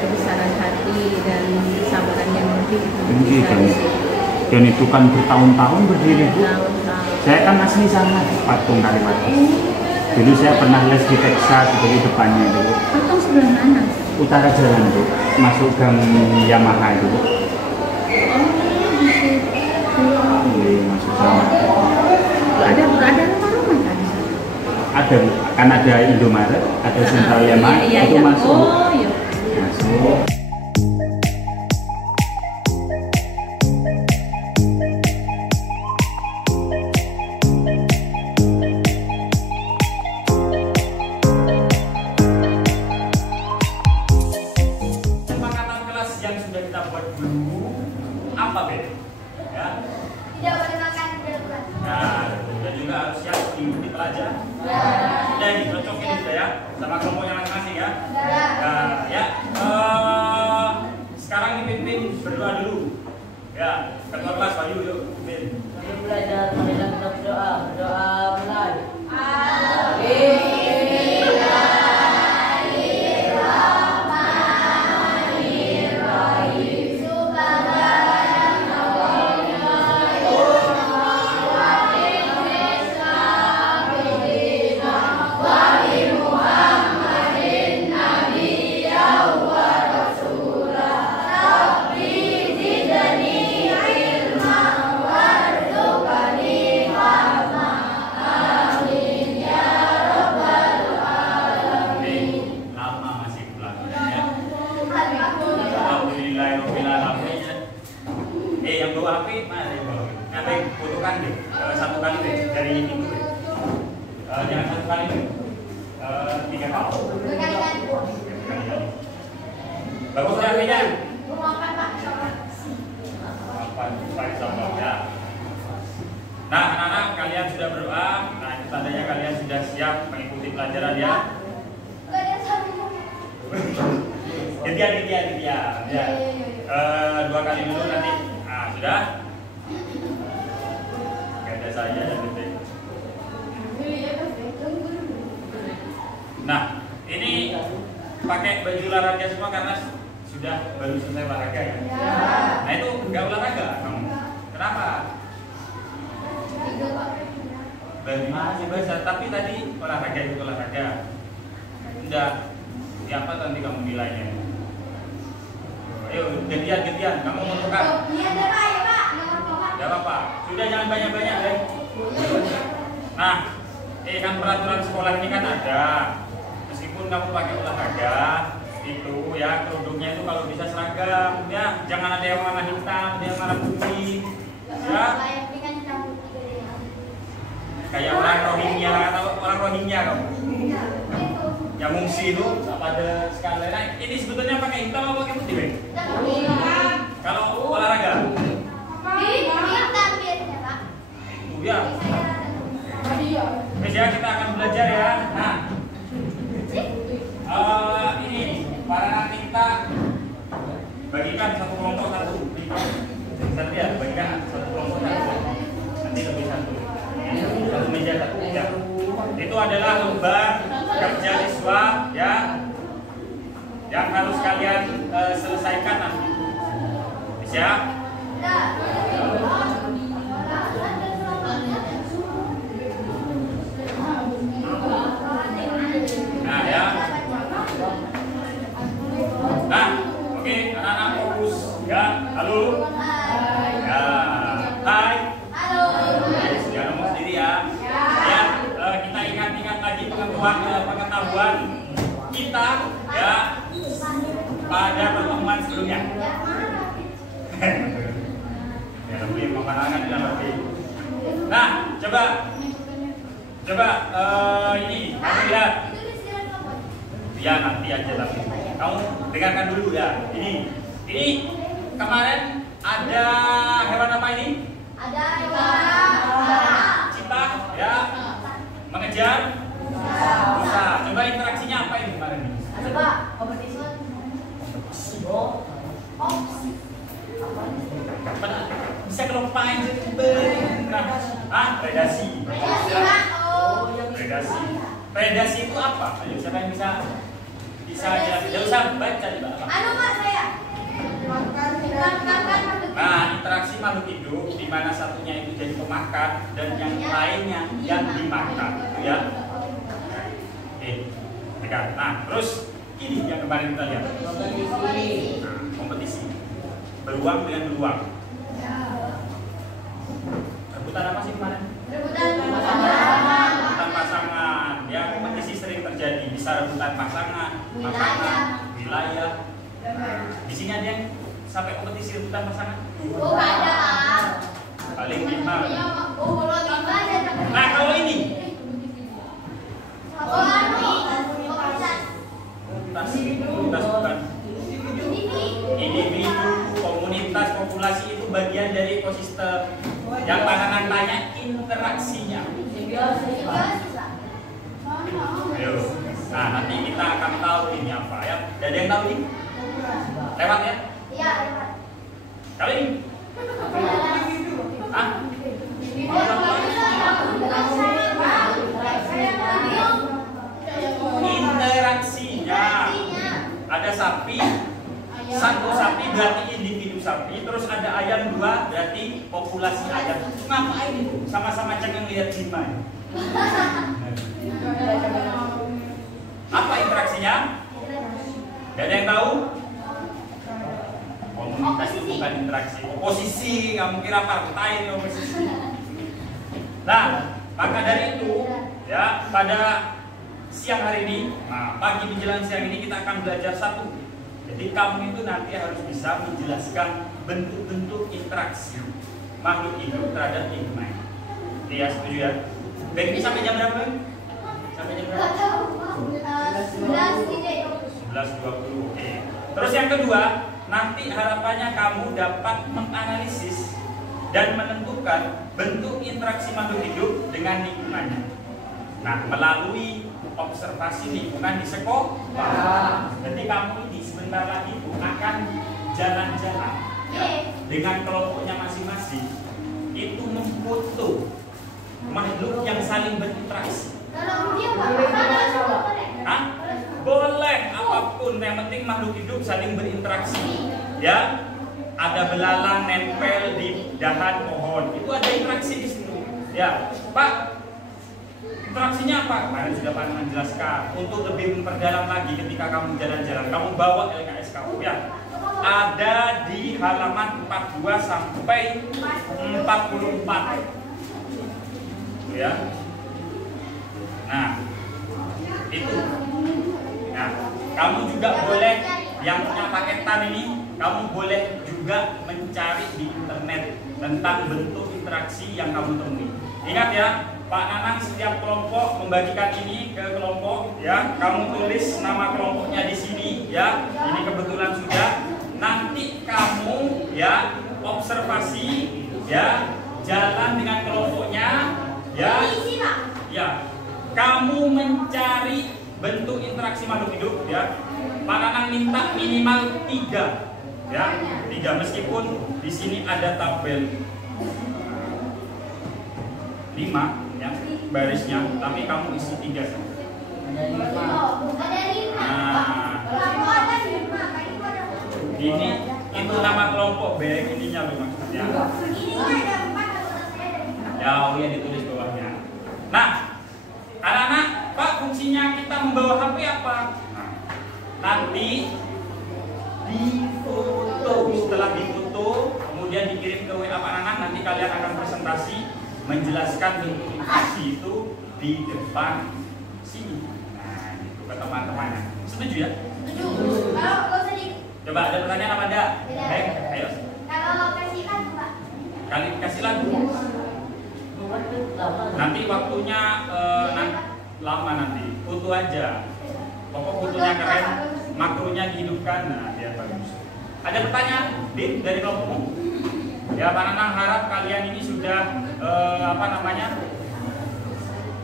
kebesaran hati dan kesabaran yang lebih. Dan itu kan bertahun-tahun berdiri Bu. Saya kan asli sana Patung Kaliwates. Dulu saya pernah les di Texas di depannya itu. Patung sebelah mana? Utara jalan Bu, masuk gang Yamaha itu. Oh, di situ. Iya, masuk sana. Ada rumah kan? Ada Bu, kan ada Indomaret, ada Sentral Yamaha, itu masuk. Oh, iya. Masuk. Apa Ben? Ya? Tidak boleh makan di luar. Nah, dan juga harus siap diikuti pelajar. Sudah ini cocokin sudah ya, sama kelompoknya masing-masing ya. Nah, ya. Sekarang dipimpin berdoa dulu. Ya, ketua kelas Bayu yuk pimpin. Belajar marilah kita berdoa, berdoa mulai. Yang bawa HP mana yang bawa? Nanti fotokan deh, satu kali deh dari ini deh. Jangan satu kali deh, 3 kali. Bagus ya HP-nya? Pakai sambal ya. Nah anak-anak kalian sudah berdoa, nah itu tandanya kalian sudah siap mengikuti pelajaran ya. Gantian ya. 2 kali dulu nanti. Nah, sudah? Gak ada saya yang penting. Nah, ini pakai baju olahraga semua karena sudah baru selesai olahraga ya? Nah, itu nggak olahraga kamu. Kenapa? Baju masih basah, tapi tadi olahraga itu olahraga. Udah, siapa nanti kamu nilainya? Ayo gantian, kamu menentukan. Iya, ada Pak, ya Pak. Gak apa-apa, sudah jangan banyak-banyak deh. Nah, kan peraturan sekolah ini kan ada. Meskipun kamu pakai olahraga, itu ya kerudungnya itu kalau bisa seragam, ya jangan ada yang warna hitam, ada yang warna putih, ya. Kayak orang Rohingya atau orang Rohingya kamu. Yang mengungsi itu pada skala. Nah, ini sebetulnya pakai hitam atau pakai putih, Bang? Kalau olahraga? Hitam biasanya, Pak. Itu ya. Guys ya, kita akan belajar ya. Nah, ini para nanti kita bagikan satu kelompok satu. Satu ya, bagikan satu kelompok satu. Nanti lebih satu. Satu meja satu. Ya. Itu adalah lembar kerja siswa ya yang harus kalian selesaikan nanti. Siap? Nah ya. Nah, oke, anak-anak fokus ya. Halo. Ya. Hai. Halo. Jangan ngomong sendiri ya. Ya, kita ingat-ingat lagi pengetahuan kita ya pada pertemuan sebelumnya. Ya, lebih pemandangan dalam arti. Nah, coba ini kamu lihat. Ya nanti aja tapi kamu dengarkan dulu ya. Ini kemarin ada hewan apa ini? Ada hewan. Cita ya. Mengejar rusa. Coba interaksinya apa ini kemarin? Ada Pak, kompetisi. bisa kelupain sih nah, predasi. Predasi, Pak. Oh. Predasi. Predasi itu apa? Ayo siapa yang bisa aja. Tidak usah baca di bawah. Anu Pak saya. Makan. Nah, interaksi makhluk hidup di mana satunya itu jadi pemakan dan yang lainnya yang dimakan, gitu ya. Oke, tekan. Nah, terus ini yang kemarin kita lihat. Kompetisi. Beruang dengan beruang. Rebutan apa sih kemarin? Rebutan Rebutan pasangan. Ya, kompetisi sering terjadi. Bisa rebutan pasangan, wilayah. Di sini ada yang sampai kompetisi rebutan pasangan? Oh, ada. Paling 5. Oh, kalau 5 ada. Nah, kalau ini Oh, anu. komunitas bukan. Individu, komunitas, populasi itu bagian dari ekosistem. Yang Pak tanya interaksinya. Ayo. Nah, nanti kita akan tahu ini apa ya. Ada yang tahu ini? Lewat ya? Iya, lewat. Kali ini? Hah? Interaksinya. Ada sapi. Satu sapi berarti individu sapi, terus ada ayam 2 berarti populasi ayam. Ngapain itu? Sama-sama cengeng lihat lima. Apa interaksinya? Gak ada yang tahu? Komunitas itu bukan interaksi. Oposisi, kamu kira partai oposisi. Nah, maka dari itu ya pada siang hari ini, nah pagi menjelang siang ini kita akan belajar satu. Jadi kamu itu nanti harus bisa menjelaskan bentuk-bentuk interaksi makhluk hidup terhadap lingkungan. Iya, setuju ya? Baik, ini sampai jam berapa? Sampai jam berapa? 11.20. Oke. Terus yang kedua, nanti harapannya kamu dapat menganalisis dan menentukan bentuk interaksi makhluk hidup dengan lingkungannya. Nah, melalui observasi lingkungan di sekolah. Jadi kamu ini sebentar lagi akan jalan-jalan ya, dengan kelompoknya masing-masing. Itu memfoto makhluk yang saling berinteraksi. Kalau dia boleh. Hah? Boleh apapun, yang penting makhluk hidup saling berinteraksi. Ya, ada belalang nempel di dahan pohon, itu ada interaksi di situ. Ya, Pak, interaksinya apa? Kemarin sudah Pak menjelaskan. Untuk lebih memperdalam lagi ketika kamu jalan-jalan, kamu bawa LKS kamu ya. Ada di halaman 42 sampai 44. Ya. Nah, itu. Nah, kamu juga boleh yang punya paketan ini, kamu boleh juga mencari di internet tentang bentuk interaksi yang kamu temui. Ingat ya, Pak Nanang setiap kelompok membagikan ini ke kelompok ya. Kamu tulis nama kelompoknya di sini ya. Ini kebetulan sudah. Nanti kamu ya observasi ya, jalan dengan kelompoknya ya. Ya. Kamu mencari bentuk interaksi makhluk hidup ya. Pak Nanang minta minimal 3 ya. 3 meskipun di sini ada tabel 5 ya barisnya, tapi kamu isi 3 saja. Ini itu nama kelompok baik ininya loh maksudnya. Ya, oh ya ditulis bawahnya. Nah, anak-anak, Pak fungsinya kita membawa HP apa? Nah, nanti difoto, setelah difoto kemudian dikirim ke WA Pak Nanang, nanti kalian akan presentasi menjelaskan bentuk interaksi itu di depan sini. Nah, itu ke teman-temannya. Setuju ya? Setuju. Kalau sedikit. Coba ada pertanyaan apa ada? Baik, ayo. Kalau kasih lagu, Pak. Kali kasih lagu. Nanti waktunya lama nanti. Foto aja. Pokok fotonya keren, makronya dihidupkan, nah biar bagus. Ada pertanyaan, Din, dari kelompokmu? Ya, Pak Nanang harap kalian ini sudah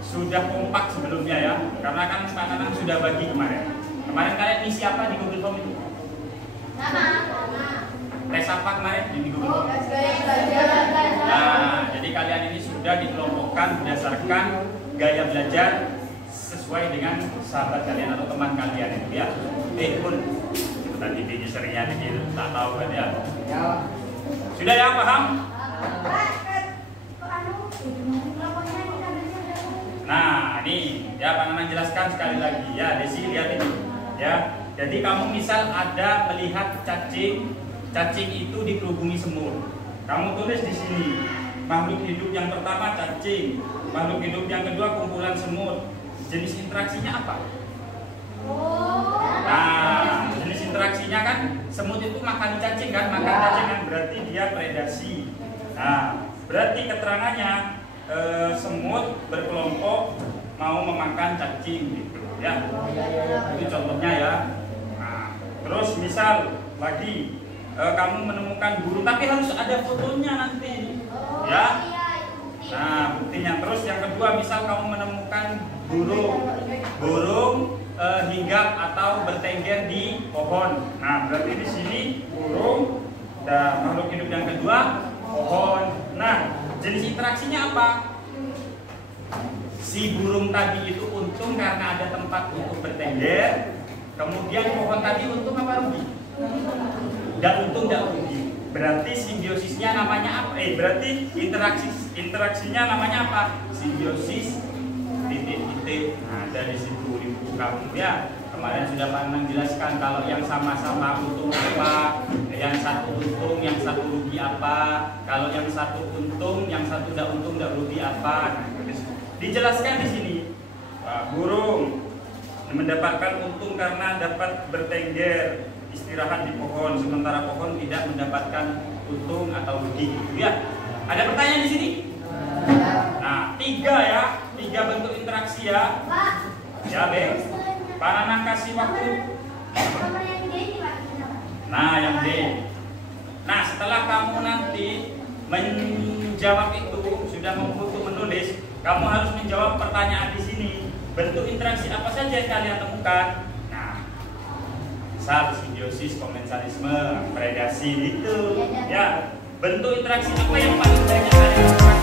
sudah kompak sebelumnya ya, karena kan Pak Nanang sudah bagi kemarin. Kemarin kalian isi apa di Google Form itu? Nama. Tes apa kemarin di Google Form? Belajar. sudah dikelompokkan berdasarkan gaya belajar sesuai dengan sahabat kalian atau teman kalian itu ya. Pun tadi di serinya dikit tak tahu kan ya. Sudah ya, paham? Nah, ini ya Pak Nanang jelaskan sekali lagi ya. Desi lihat ini ya. Jadi kamu misal ada melihat cacing itu dikerubungi semut. Kamu tulis di sini makhluk hidup yang pertama cacing, makhluk hidup yang kedua kumpulan semut. Jenis interaksinya apa? Nah, jenis interaksinya kan semut itu makan cacing kan, berarti dia predasi. Nah, berarti keterangannya semut berkelompok mau memakan cacing gitu ya. Itu contohnya ya. Nah, terus misal lagi kamu menemukan burung, tapi harus ada fotonya nanti ya. Nah, buktinya. Terus yang kedua, misal kamu menemukan burung hinggap atau bertengger di pohon. Nah, berarti di sini burung dan makhluk hidup yang kedua pohon. Nah, jenis interaksinya apa? Si burung tadi itu untung karena ada tempat untuk bertengger. Kemudian pohon tadi untung apa rugi? Tidak untung, tidak rugi. Berarti simbiosisnya namanya apa? Berarti interaksinya namanya apa? Simbiosis titik-titik. Nah, dari situ ibu kamu ya. Kemarin sudah Pak Nanang jelaskan kalau yang sama-sama untung apa, yang satu untung, yang satu rugi apa. Kalau yang satu untung, yang satu tidak untung, tidak rugi apa. Nah, dijelaskan di sini. Burung mendapatkan untung karena dapat bertengger, istirahat di pohon, sementara pohon tidak mendapatkan untung atau rugi gitu ya. Ada pertanyaan di sini? Nah, 3 bentuk interaksi ya. Ya, Bang. Pak Nanang kasih waktu. Nah, yang D. Nah, setelah kamu nanti menjawab itu, sudah memfoto menulis, kamu harus menjawab pertanyaan di sini. Bentuk interaksi apa saja yang kalian temukan? Nah, misal simbiosis, komensalisme, predasi itu ya. Bentuk interaksi apa yang paling banyak kalian temukan?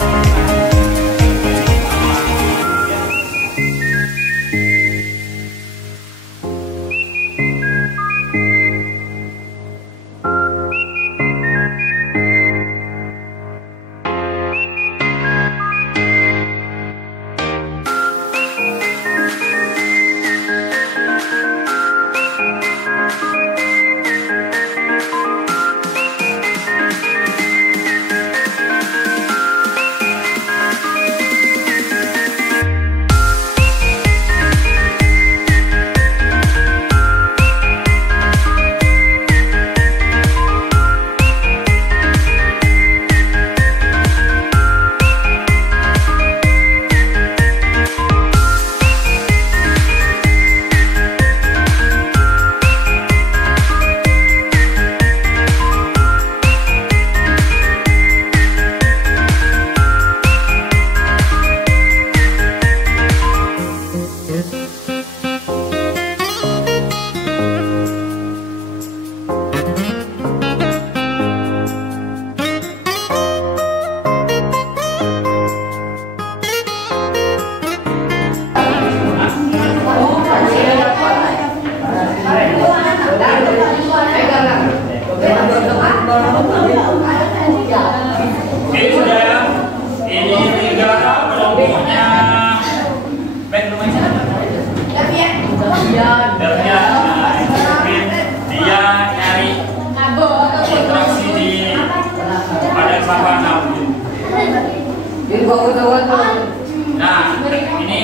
Nah, ini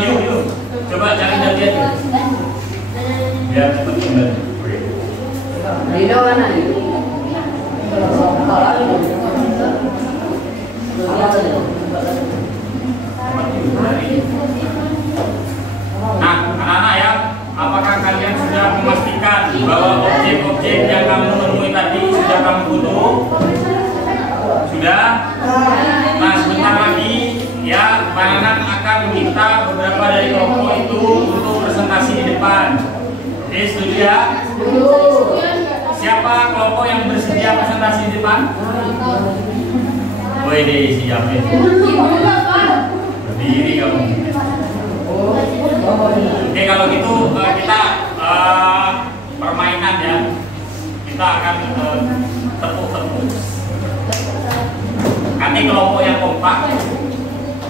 yuk, coba cari dan lihat. Biar cepat kembali. Dino mana nih? Nah, anak-anak ya, apakah kalian sudah memastikan bahwa objek-objek yang kamu temui tadi sudah kamu butuh? Sudah? Nah, sebentar lagi ya, Pak Nanang akan minta beberapa dari kelompok itu untuk presentasi di depan. Oke, setuju ya? Siapa kelompok yang bersedia presentasi di depan? Woi deh siap nih. Berdiri kamu. Oke kalau gitu kita permainan ya. Kita akan tepuk-tepuk. Nanti kelompok yang kompak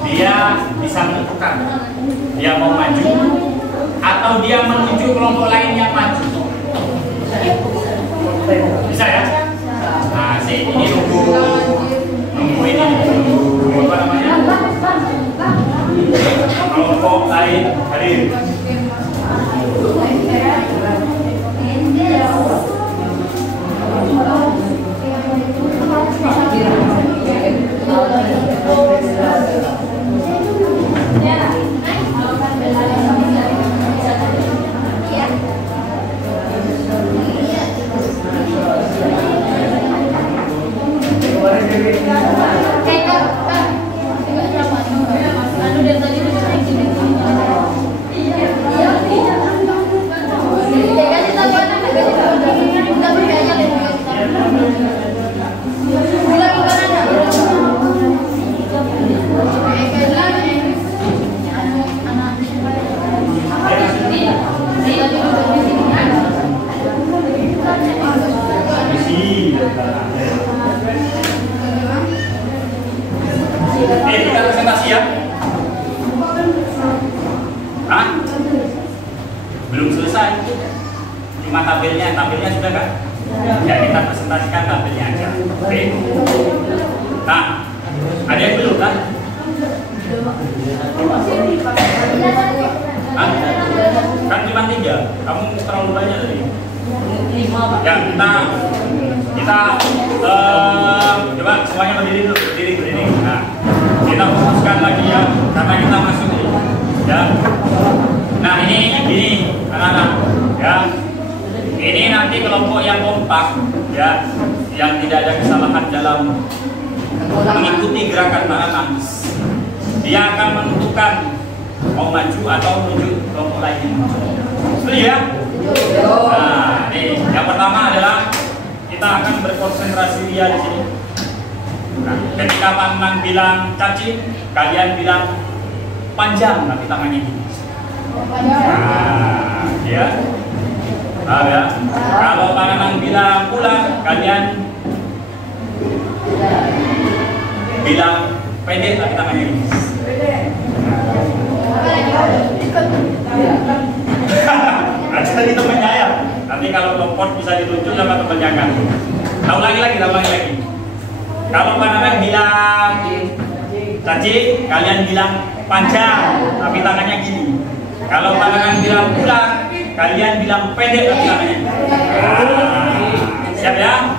dia bisa menentukan dia mau maju atau dia menuju kelompok lain yang maju. Bisa ya? Nah, ini nunggu ini apa namanya? Kelompok lain hadir. Kita presentasi ya? Hah? Belum selesai. Cuma tabelnya sudah kan? Ya kita presentasikan tabelnya aja. Oke. Nah, ada yang belum kan? Hah? Kan cuma 3. Kamu terlalu banyak tadi. Ya kita coba semuanya berdiri dulu, berdiri. Nah, kita fokuskan lagi ya, karena kita masuk nih, ya. Nah ini anak-anak, ya. Ini nanti kelompok yang kompak, ya, yang tidak ada kesalahan dalam mengikuti gerakan anak-anak. Dia akan menentukan mau maju atau menuju kelompok lain. Setuju ya? Nah, nih, yang pertama adalah kita akan berkonsentrasi dia di sini. Nah, ketika Pak Nang bilang cacing, kalian bilang panjang, tapi tangannya gini. Nah, ya. Nah, ya. Kalau Pak Nang bilang pulang, kalian bilang pendek, tapi tangannya gini. Tadi temennya ya. Nanti kalau lompat bisa ditunjuk sama temennya kan. Tahu lagi. Kalau pandangan bilang cacing, kalian bilang panjang, tapi tangannya gini. Kalau pandangan bilang pulang, kalian bilang pendek, tapi tangannya gini. Siap ya?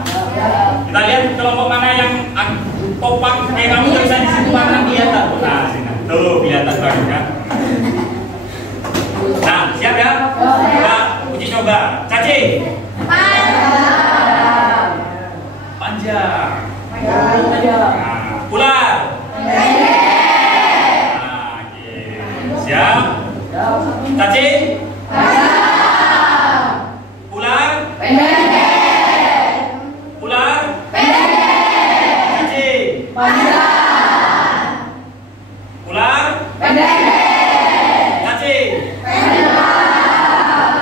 Kita lihat kelompok mana yang kompak. Kamu nggak bisa di situ mana kelihatan. Nah, sini. Tuh kelihatan banget kan. Nah, siap ya? Kita uji coba. Cacing. Panjang. Nah, ular. Nah, siap. Cacing. Ular. Ular. Cacing. Ular. Cacing.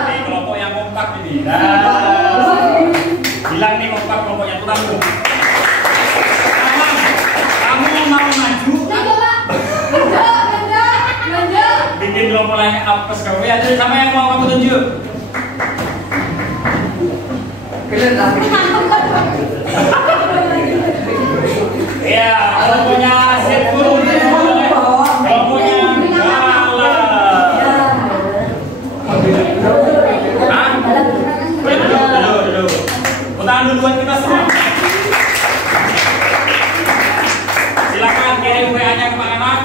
Ini kelompok yang kompak ini. Nah, bilang nih kompak kelompoknya kurang. Kamu mau maju? Bikin kelompok lainnya apes kamu. Ya, jadi sama yang mau kamu tunjuk. Ya, kelompoknya Setful. Kelompoknya Gala. Hah? Duduk. Putaran duluan kita semua. Silakan kirim WA-nya ke Pak Anang.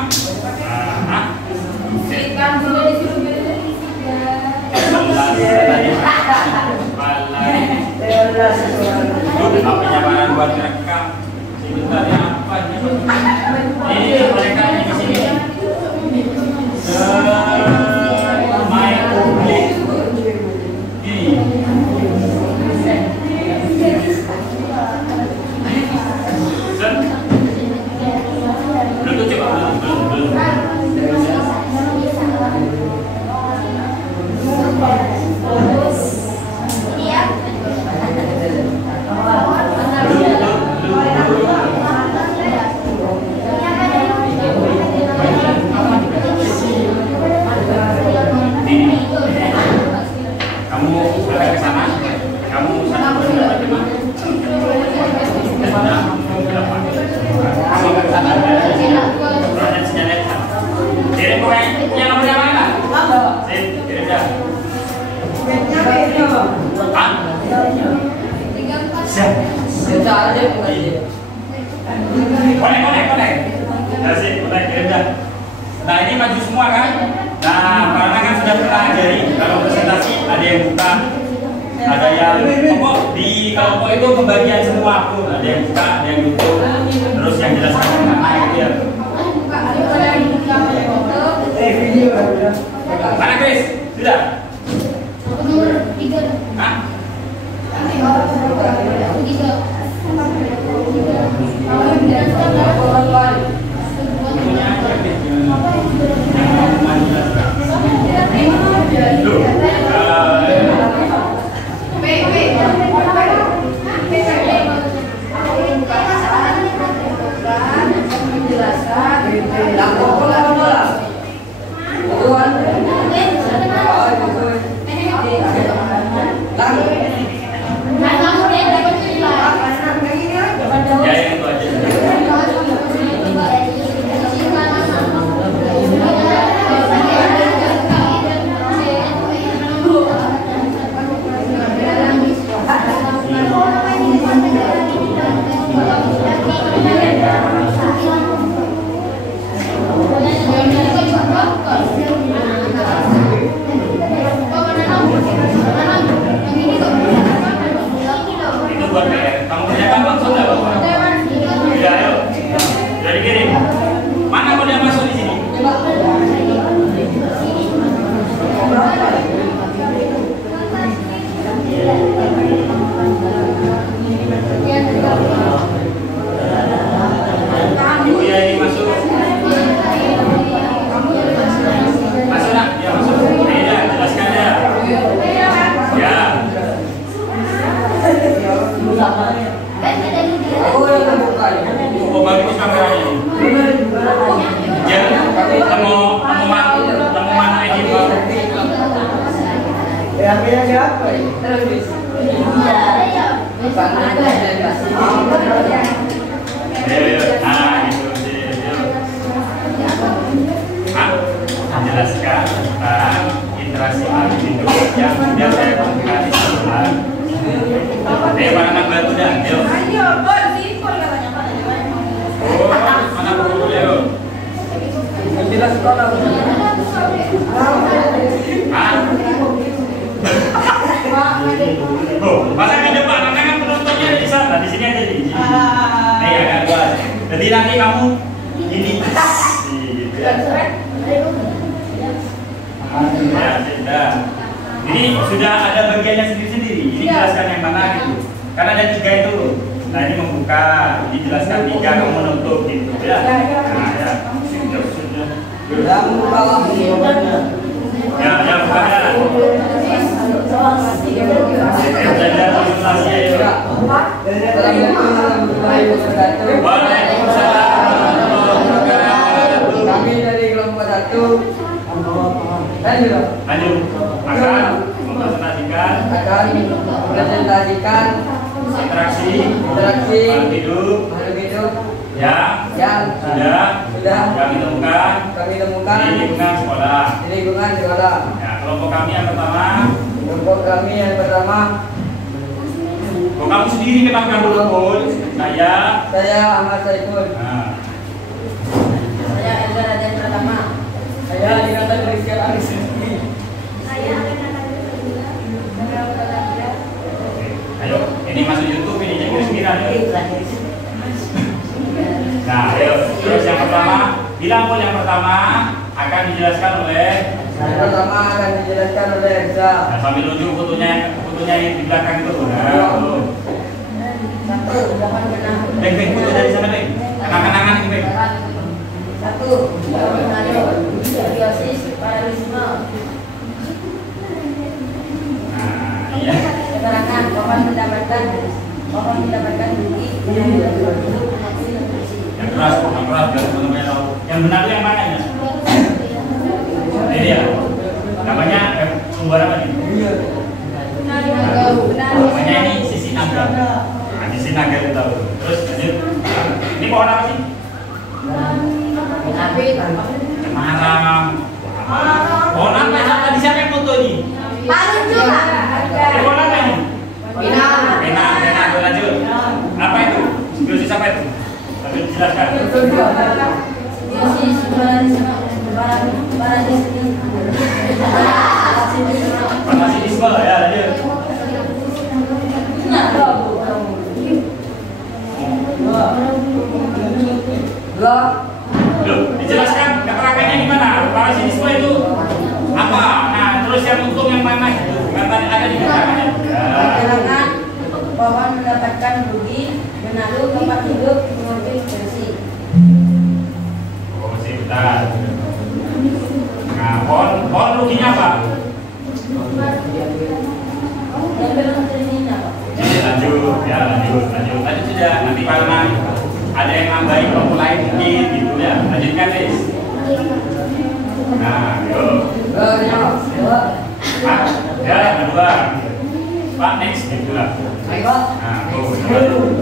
Konek. Nah, sih, konek kirim dah. Nah, ini maju semua kan? Nah, karena kan sudah pernah ajari kalau presentasi ada yang buka, ada yang kelompok di kelompok itu pembagian semua pun ada yang buka, ada yang tutup, terus yang jelaskan mana gitu ya. Mana Chris? Sudah? Nomor 3. Hah? Ya, itu aja. Itu buat PR. Kamu kerjakan langsung nggak, Bapak? Ya, ayo. Sudah dikirim. Mana mau dia masuk di sini? Ibu ya ini masuk. Masuk nak, dia masuk. Ya, jelaskan ya. Ya. Oh, bagus kameranya. Ya, temu mana ini, Pak? Yang siapa? Terus. Nah, gitu. Menjelaskan tentang interaksi individu yang sudah saya lakukan di sekolah. Para anak baru dah, yuk. Oh, mana guru Leo? Menjelas sekolah. Oh, pasang di depan, karena kan penontonnya di sana, di sini aja di sini. Nih agak luas. Jadi nanti kamu ini, gitu ya. Ya, sudah. Jadi sudah ada bagiannya sendiri-sendiri. Ini jelaskan yang mana gitu. Karena ada 3 itu. Nah ini membuka, dijelaskan 3, kamu menutup gitu ya. Nah ya, sudah. Yang bawah ini. Ya, buka ya. Belajar presentasi ya. Waalaikumsalam warahmatullahi wabarakatuh. Kami dari kelompok 1. Lanjut. Akan mempresentasikan interaksi makhluk hidup yang sudah kami temukan di lingkungan sekolah. Ya, kelompok kami yang pertama. Kok kamu sendiri kenapa dulu, Pul? Saya Ahmad Saiful. Nah. Saya Elga Raden Pratama. Saya Dinata Rizkyal Arisizki. Ayo, ini masuk YouTube ini jadi kira-kira. Nah, ayo. Terus yang pertama, bilang Pul yang pertama akan dijelaskan oleh Elza. Nah, sambil nunjuk fotonya yang di belakang itu. Nah, Beng, foto dari sana, Beng. Kenang-kenangan ini, Beng. 1. Biosis paralisme. Nah, iya. Keterangan pohon mendapatkan bukti Yang keras biar teman-teman tahu. Yang benar itu yang mana ya? Ini ya. Namanya sumber apa nih? Namanya ini sisi naga. Nah, sisi naga itu tahu. Terus lanjut. Ini pohon apa sih? Marang. Pohon apa ya? Tadi siapa yang foto ini? Ini pohon apa ini? Pinang. Lanjut. Apa itu? apa itu? Tapi dijelaskan. Simbiosis Parasitisme ya, lanjut. Loh, dijelaskan keterangannya gimana? Parasitisme itu apa? Nah, terus yang untung yang mana itu? Kata ada di keterangannya. Keterangan pohon mendapatkan rugi menaruh tempat hidup mengambil bersih. Oh, sebentar. Nah, pohon ruginya apa? Lanjut sudah. Nanti karena ada yang nambahin kelompok lain mungkin gitu ya. Lanjutkan guys. Nah, yuk. Pak, ya yang kedua. Pak next gitu lah. Nah, tuh. Ayo lanjut.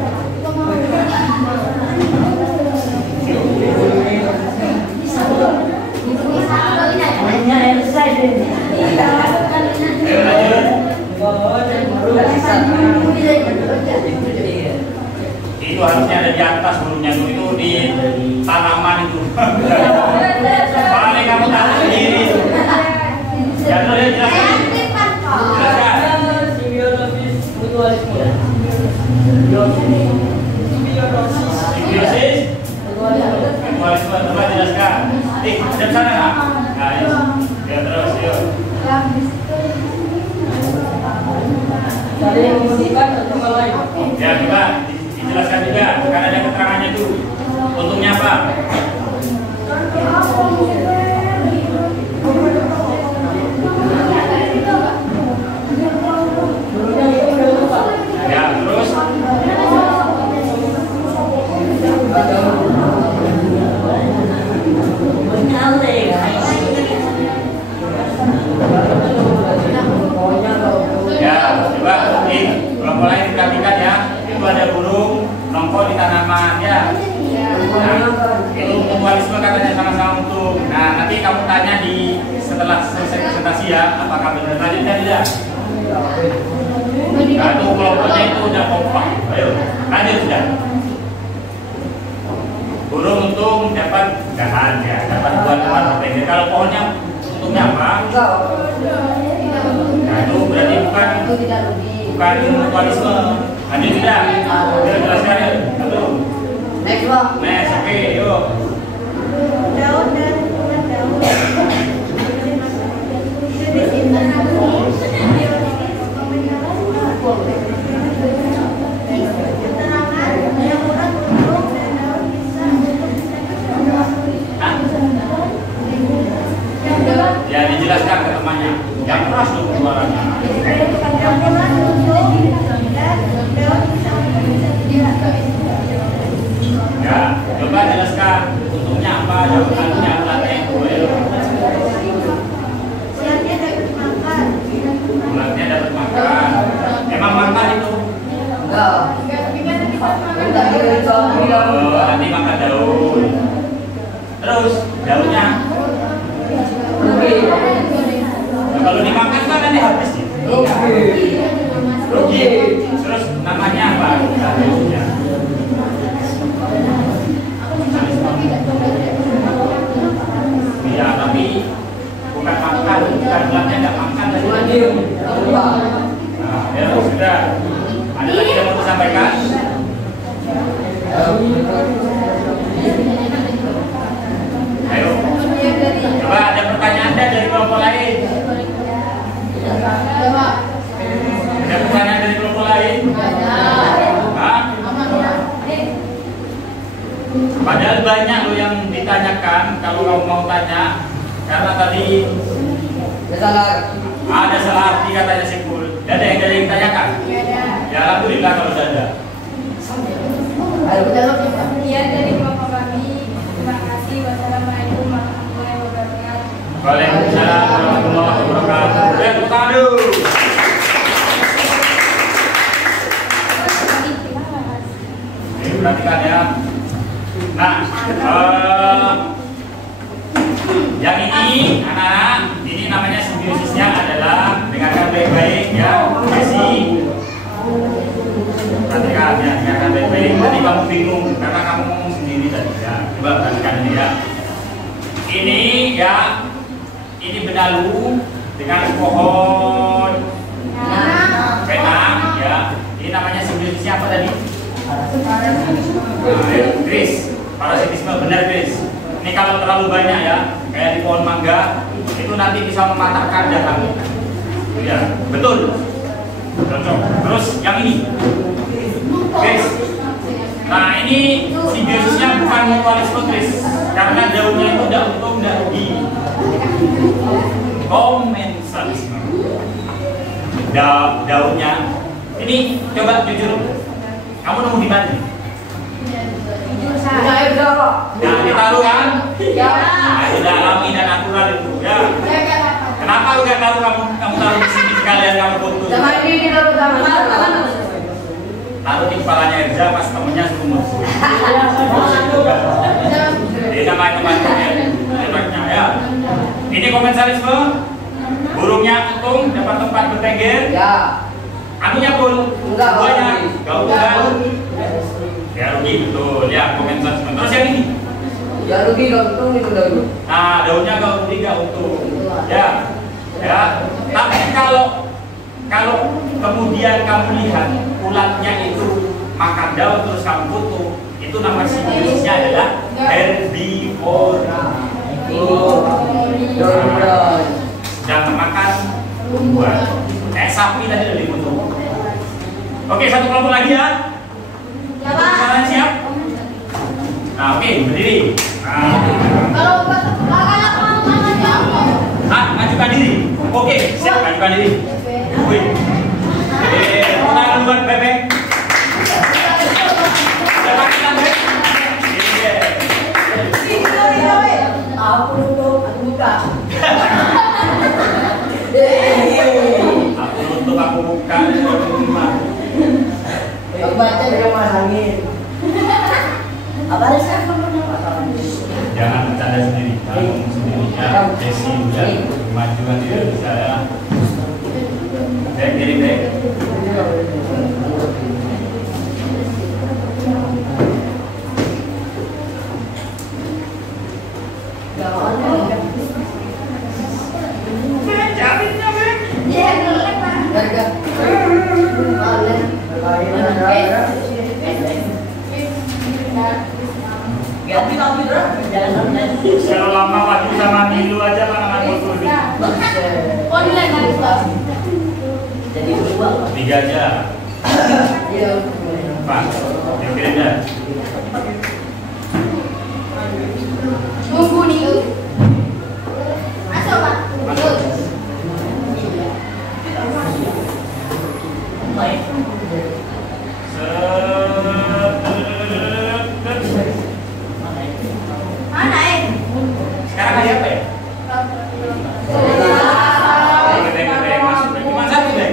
Itu harusnya ada di atas burungnya itu di tanaman itu. Paling kamu taruh sendiri. Ya terus ya jelaskan. Simbiosis mutualisme. Simbiosis mutualisme coba jelaskan. Ada sana nggak? Nah, ya terus yuk. Saling membutuhkan satu sama lain. Ya coba dijelaskan juga karena ada keterangannya tuh. Untungnya apa? Ya terus. Ya coba kelompok lain diperhatikan ya. Itu ada burung nongkrong di tanaman ya. Nah, itu mutualisme katanya sama-sama untung. Nah nanti kamu tanya di setelah selesai presentasi ya, apakah benar lanjutkan tidak? Nah itu kelompoknya itu udah kompak. Ayo lanjut sudah. Burung untung dapat dahan ya, dapat buah-buahan protein. Kalau pohonnya untungnya apa? Nah itu berarti bukan mutualisme. Lanjut sudah. Jelaskan ya. Satu. Next bang. Next, oke, yuk. Daun dan bukan daun. Ya dijelaskan ke temannya. Yang keras tuh suaranya. Ya, coba jelaskan untungnya apa, jawabannya pelatihan gue. Bulannya dapat makan. Emang makan itu? Oh, nanti makan daun. Terus daunnya? Nah, kalau dimakan kan nanti habis ya. Rugi. Terus namanya apa? Ya, tapi bukan makan, bukan bulannya nggak makan tadi. Nah, ya sudah. Ada lagi yang mau disampaikan? Ayo. Coba ada pertanyaan dari kelompok lain. Ada pertanyaan dari kelompok lain? Hah? Padahal banyak loh yang ditanyakan kalau kamu mau tanya, karena tadi ada salah arti katanya Sikul. Ada yang ditanyakan? Ya alhamdulillah kalau sudah ada. Iya dari Bapak kami. Terima kasih. Wassalamualaikum warahmatullahi wabarakatuh. Waalaikumsalam warahmatullahi wabarakatuh. Ya, tepuk tangan dulu. Ini perhatikan ya. Nah, yang ini anak-anak, ini namanya simbiosisnya adalah dengarkan baik-baik ya. Jadi Perhatikan ya, dengarkan baik-baik. Tadi kamu bingung karena kamu ngomong sendiri tadi ya. Coba perhatikan ini ya. Ini ya, ini benalu dengan pohon penang ya. Ini namanya simbiosis apa tadi? Chris, parasitisme benar Chris. Ini kalau terlalu banyak ya, kayak di pohon mangga, itu nanti bisa mematahkan dahan. Ya, betul. Cocok. Terus yang ini, Chris. Nah ini simbiosisnya bukan mutualisme Chris, karena daunnya itu tidak untung, tidak rugi. Komensalisme. Daunnya. Ini coba jujur. Kamu nemu di mana? Nah, ditaruh kan? Ya. Nah, itu alami dan natural itu. Ya. Kenapa lu gak tahu kamu taruh di sini sekalian kamu foto? Taruh di kepalanya Erza pas temennya suruh musuh. Ini namanya teman-temannya ya. Ini komensalisme. Burungnya untung dapat tempat bertengger. Ya. Anunya pun Enggak, banyak. rugi. Gak untung. Ya rugi betul. Ya komensalisme. Terus yang ini? Ya rugi gak untung itu dulu. Nah, daunnya gak rugi gak untung. Ya. Ya. Tapi kalau kemudian kamu lihat ulatnya itu makan daun terus kamu foto, itu nama simbiosisnya adalah herbivora. Jangan makan tumbuhan. Sapi tadi udah difoto. Oke, satu kelompok lagi ya. Kalian siap? Nah, oke, berdiri. Majukan diri. Oke, siap, majukan diri. Wih. Tangan duluan, Bebek. Cepat kita, Bebek. Aku nutup, aku buka. Aku nutup, aku buka. Aku baca dengan masangin. Apa sih? Jangan bercanda sendiri, kalau ngomong sendiri ya. Desi udah majukan diri saya. Baik, diri baik. Kalau lama waktu sama Milu aja mana foto ini. Jadi dua. 3 aja. Iya. Pak, yang kirimnya. Tunggu nih. Masuk, Pak. Masuk. Mana Sekarang kali apa ya? Bebek masuk. Cuma satu deh.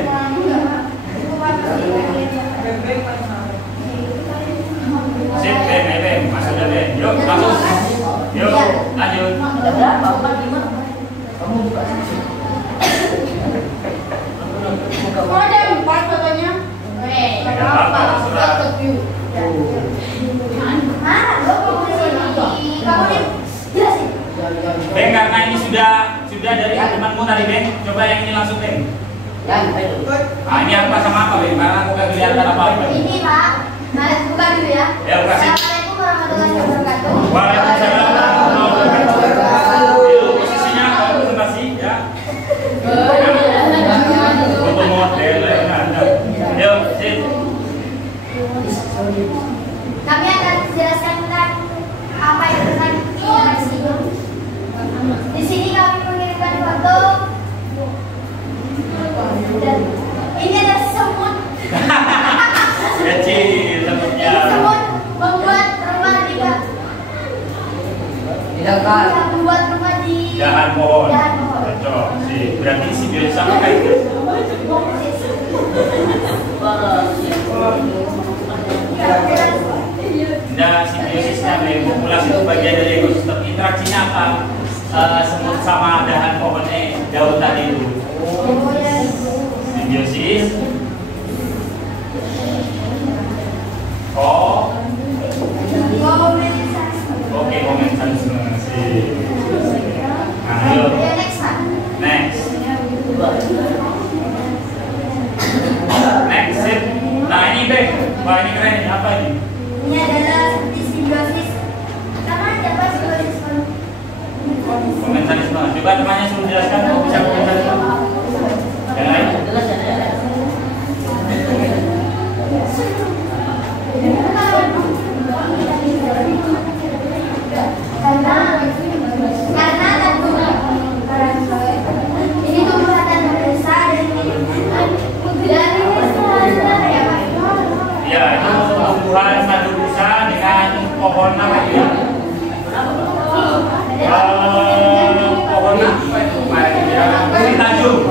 Sip, bebek masuk deh. Yuk, masuk. Yuk, lanjut. Ada berapa? 4, 5. Kamu buka sih. Kok ada 4 fotonya? Ada apa? Terserah. Mana? Lo mau ke sini. Kamu nih jelasin. Beng, karena ini sudah dari temanmu tadi, Beng. Coba yang ini langsung, Beng. Yang itu. Nah, ini apa sama apa, Beng? Karena aku gak kelihatan apa-apa. Ini, Pak. Mari buka dulu ya. Ya, buka sih. Assalamualaikum warahmatullahi wabarakatuh. Waalaikumsalam warahmatullahi wabarakatuh. Yuk, posisinya presentasi ya. Foto model ya. Yuk, sip. Kami akan menjelaskan tentang apa itu tentang interaksi. Di sini kami mengirimkan foto. Dan ini ada semut. Kecil semutnya. Semut membuat rumah di Tidak kan? membuat rumah di Dahan pohon. Dahan pohon. Cocok. Sip. Berarti simbiosis sama kayak itu. Nah, simbiosisnya populasi itu bagian dari ekosistem. Interaksinya apa? Semut sama dahan pohonnya daun tadi itu. Simbiosis. Oke, komensalisme. Nah, ayo. Next. Next, sip. Nah, ini deh. Wah, ini keren nih. Apa ini? Ini adalah seperti simbiosis. Karena ada apa simbiosis? Komensalisme. Coba temannya suruh jelaskan. Bisa komensalisme? Yang lain? Karena ini tumbuhan besar dari Ya, itu tumbuhan madu rusa dengan pohon apa ya? Pohon apa itu? Sri Tanjung.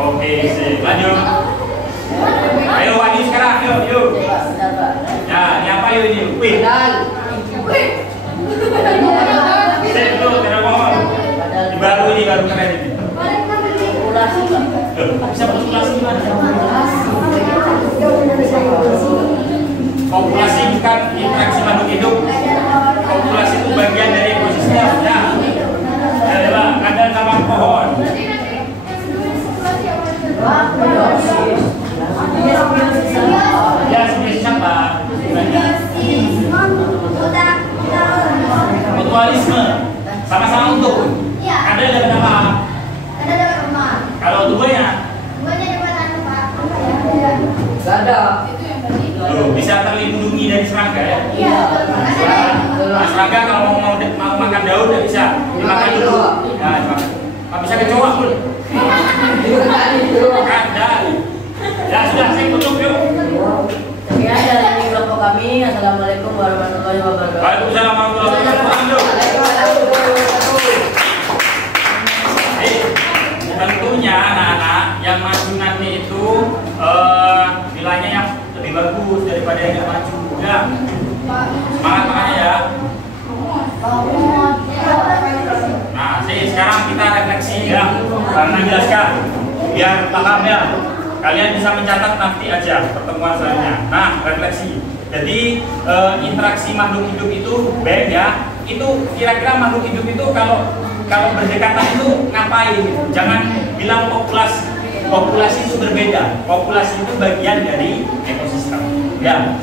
Oke, sip. Lanjut. Ayo Wani sekarang, yuk. Ya, ini apa yuk ini? Wih. Sip dulu, tidak mohon. Baru ini baru keren ini. Bisa populasi gimana? Populasi bukan interaksi makhluk hidup. Populasi itu bagian dari ekosistem. Ya, ada nama pohon. Ya, spesies apa? Mutualisme. Sama-sama untuk. Ada dapat nama. Kalau duanya? Gak ada. Loh, bisa terlindungi dari serangga ya? Nah, serangga kalau mau makan daun tidak bisa dimakan dulu. Ya, nggak bisa kecoa pun. Ada. Ya sudah, saya tutup yuk. Sekian dari kelompok kami. Assalamualaikum warahmatullahi wabarakatuh. Waalaikumsalam warahmatullahi wabarakatuh. Tentunya anak-anak yang maju nanti itu nilainya yang lebih bagus daripada yang nggak maju. Ya, semangat makanya ya. Nah, sekarang kita refleksi ya, karena jelaskan biar paham ya. Kalian bisa mencatat nanti aja pertemuan selanjutnya. Nah, refleksi. Jadi interaksi makhluk hidup itu baik ya. Itu kira-kira makhluk hidup itu kalau berdekatan itu ngapain? Jangan bilang populasi. Populasi itu berbeda. Populasi itu bagian dari ekosistem. Ya.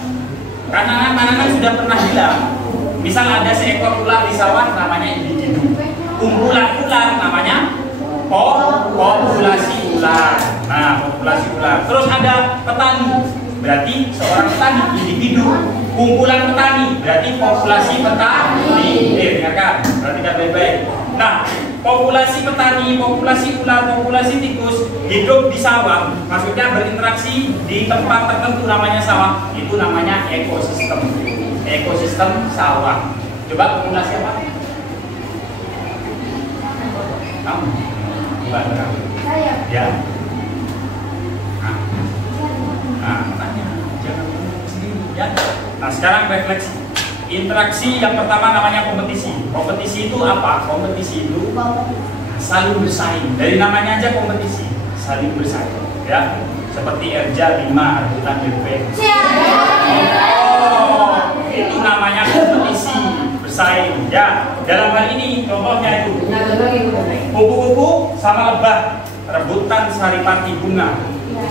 Karena anak-anak sudah pernah bilang, misal ada seekor ular di sawah namanya individu. Kumpulan ular namanya populasi ular. Nah, populasi ular. Terus ada petani, berarti seorang petani, individu. Kumpulan petani, berarti populasi petani. Dengarkan, perhatikan baik-baik. Nah, populasi petani, populasi ular, populasi tikus hidup di sawah, maksudnya berinteraksi di tempat tertentu namanya sawah. Itu namanya ekosistem. Ekosistem sawah. Coba populasi apa? Kamu? Saya. Ya. Nah, makanya jangan ngomong sendiri ya. Nah, sekarang refleksi. Interaksi yang pertama namanya kompetisi. Kompetisi itu apa? Kompetisi itu saling bersaing. Dari namanya aja kompetisi, saling bersaing. Ya, seperti RJ 5 rebutan BP. Oh, itu namanya kompetisi, bersaing. Ya, dalam hal ini contohnya itu kupu-kupu sama lebah rebutan saripati bunga,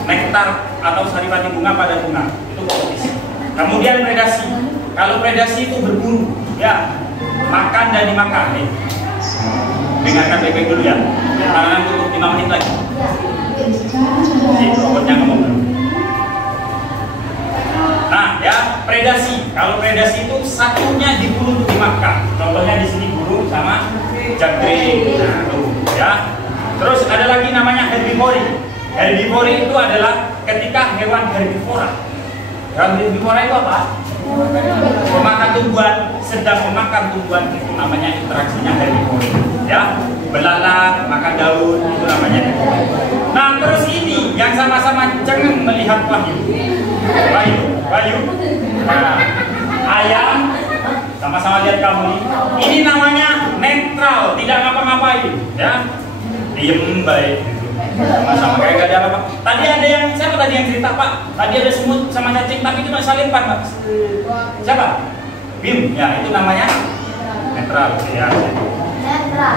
nektar atau saripati bunga pada bunga. Itu kompetisi. Kemudian predasi. Kalau predasi itu berburu, ya, makan dan dimakan. Dengarkan baik-baik dulu ya. Karena untuk 5 menit lagi. Robotnya ngomong dulu. Nah, ya, predasi. Kalau predasi itu satunya diburu untuk dimakan. Contohnya di sini burung sama jangkrik. Nah, tuh, ya. Terus ada lagi namanya herbivori. Herbivori itu adalah ketika hewan herbivora. Hewan herbivora itu apa? Memakan tumbuhan, sedang memakan tumbuhan, itu namanya interaksinya herbivori. Ya, belalang, makan daun, itu namanya herbivori. Nah, terus ini yang sama-sama cengeng melihat wahyu. Wahyu. Nah, ayam sama-sama lihat kamu nih. Ini namanya netral, tidak ngapa-ngapain, ya. Diem baik gitu. Sama-sama kayak gak ada apa-apa. Tadi ada yang, siapa tadi yang cerita Pak? Tadi ada semut sama cacing, tapi cuma salipkan Pak. Siapa? Bim, ya itu namanya netral, ya. Netral.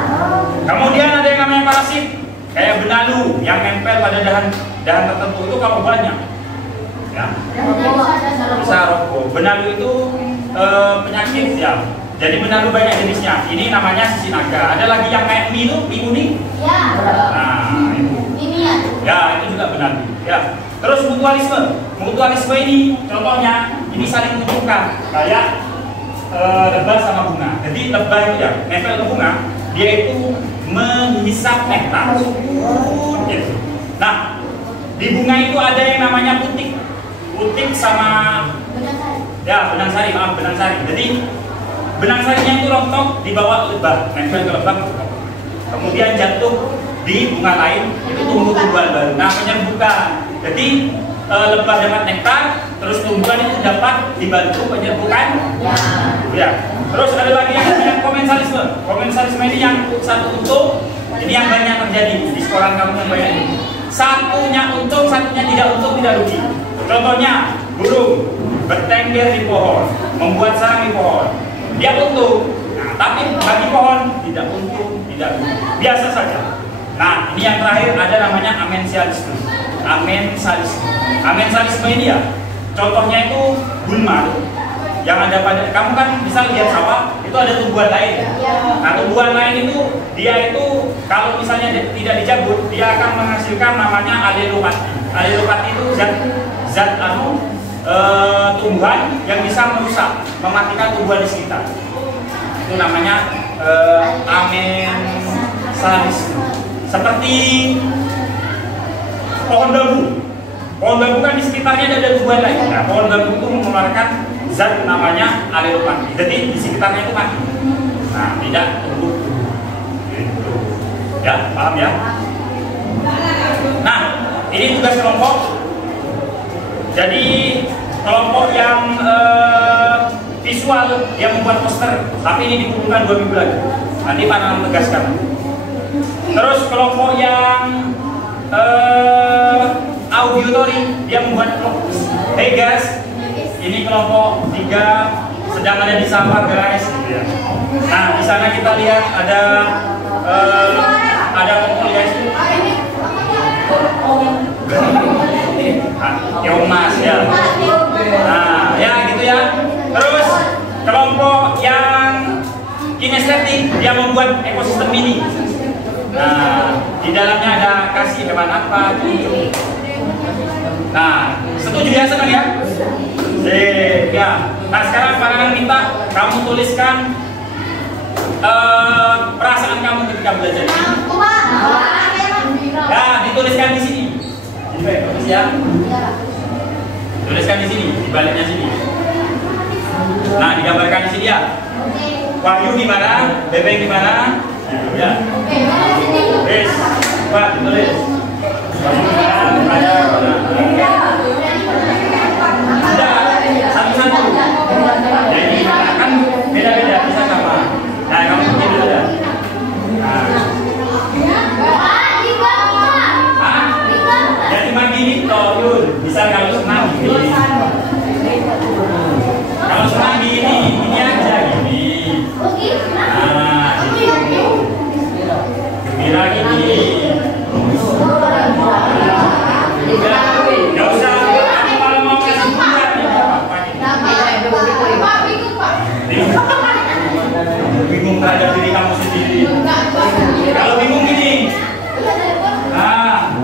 Kemudian ada yang namanya parasit, kayak benalu yang nempel pada dahan tertentu itu kalau banyak, ya. Bisa rokok. Benalu itu penyakit, ya. Jadi benalu banyak jenisnya. Ini namanya sisi naga. Ada lagi yang kayak mie itu, mie kuning. Ya. Nah, itu. Ini ya. Ya, itu juga benalu. Ya. Terus mutualisme. Mutualisme ini contohnya ini saling menguntungkan. Kayak lebah sama bunga. Jadi lebah itu ya, nempel ke bunga, dia itu menghisap nektar. Gitu. Nah, di bunga itu ada yang namanya putik. Putik sama ya benang sari, maaf benang sari. Jadi benang sarinya itu rontok dibawa lebah, nempel ke lebah. Kemudian jatuh di bunga lain, itu tumbuh tumbuhan baru. Nah, penyerbukan. Jadi lebah dapat nektar, terus tumbuhan itu dapat dibantu penyerbukan. Ya. Terus ada lagi yang namanya komensalisme. Komensalisme ini yang satu untung, ini yang banyak terjadi di sekolah kamu yang banyak ini. Satunya untung, satunya tidak untung, tidak rugi. Contohnya burung bertengger di pohon, membuat sarang di pohon. Dia untung, nah, tapi bagi pohon tidak untung, tidak rugi. Biasa saja. Nah, ini yang terakhir ada namanya amensialisme. Amensalisme ini ya, contohnya itu gulma yang ada pada, kamu kan bisa lihat sawah, itu ada tumbuhan lain. Nah, tumbuhan lain itu, dia itu kalau misalnya tidak dicabut, dia akan menghasilkan namanya alelopati. Alelopati itu zat tumbuhan yang bisa merusak, mematikan tumbuhan di sekitar. Itu namanya amensalisme. Seperti pohon bambu. Pohon bambu kan di sekitarnya ada tumbuhan lain. Nah, pohon bambu itu mengeluarkan zat namanya alelopati. Jadi di sekitarnya itu mati. Nah, tidak tumbuh. Gitu. Ya, paham ya? Nah, ini tugas kelompok. Jadi kelompok yang visual yang membuat poster, tapi ini dikumpulkan 2 minggu lagi. Nanti Pak menegaskan. Terus kelompok yang auditory, dia membuat vlog. Hey guys, ini kelompok 3 sedang ada di sawah guys. Nah, di sana kita lihat ada kelompok guys. Mas ya. Nah, ya gitu ya. Terus kelompok yang kinestetik, dia membuat ekosistem ini. Nah, di dalamnya ada kasih hewan apa, kunjung. Nah, setuju ya senang ya? Ya. Nah, sekarang pandangan kita, kamu tuliskan perasaan kamu ketika belajar ini. Ya, dituliskan di sini. Jadi baik, bagus ya. Tuliskan di sini, di baliknya sini. Nah, digambarkan di sini ya. Wahyu di mana? Bebek di mana? Ya. Wes, Pak, ditulis. Wahyu di mana? Ada mana? Sudah, satu-satu. Jadi kan beda-beda, bisa sama. Nah, kamu begini dulu ya. Nah. Jadi begini toh, Yul. Bisa kalau senang gini. Kalau senang gini, ini aja gini. Nah, gitu. Gembira gini. Nggak usah, aku kalau mau kasih bulan ya apa bingung terhadap diri kamu sendiri. Kalau bingung gini. Nah,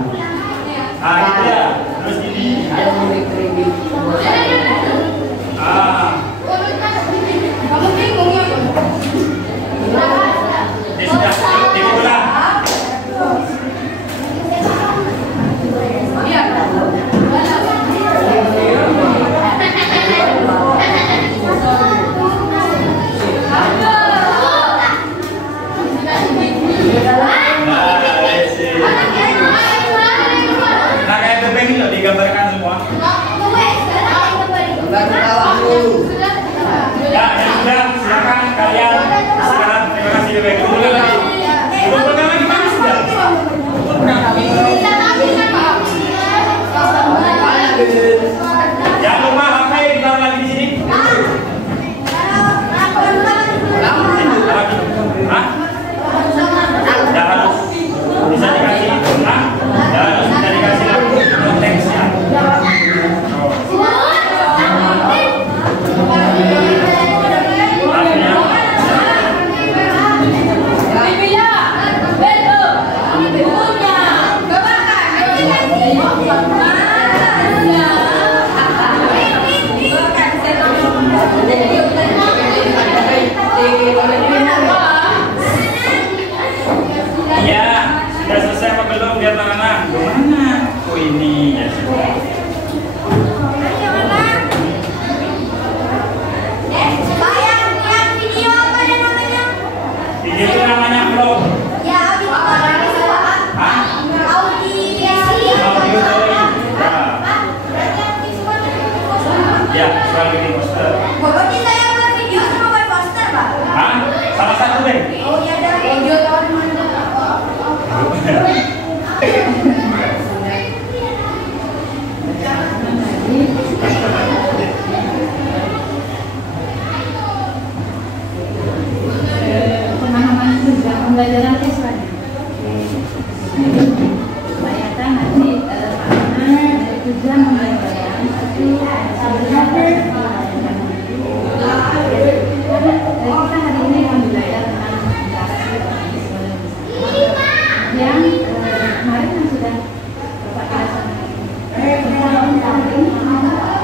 gitu ya. Terus gini. Kamu bingung ya? Ini sudah diulang. Iya, sudah selesai apa belum di anak-anak? Gimana? Oh ini ya sudah. Bayang, yang video apa yang namanya? Video itu namanya vlog. Ya, video apa? Hah? Audiensi. Audio drawing. Ya, soal bikin poster. Pokoknya saya buat video sama buat poster, Pak. Hah? Salah satu deh. Oh iya, ada video tahun mana? Pemahaman juga pembelajaran siswanya. Bayangkan nanti tujuan pembelajaran itu sebenarnya kita hari ini akan belajar tentang yang kemarin kan sudah Bapak jelaskan.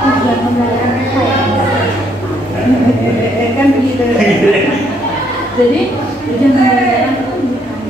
Tujuan pembelajaran kan begitu. Jadi tujuan pembelajaran itu bukan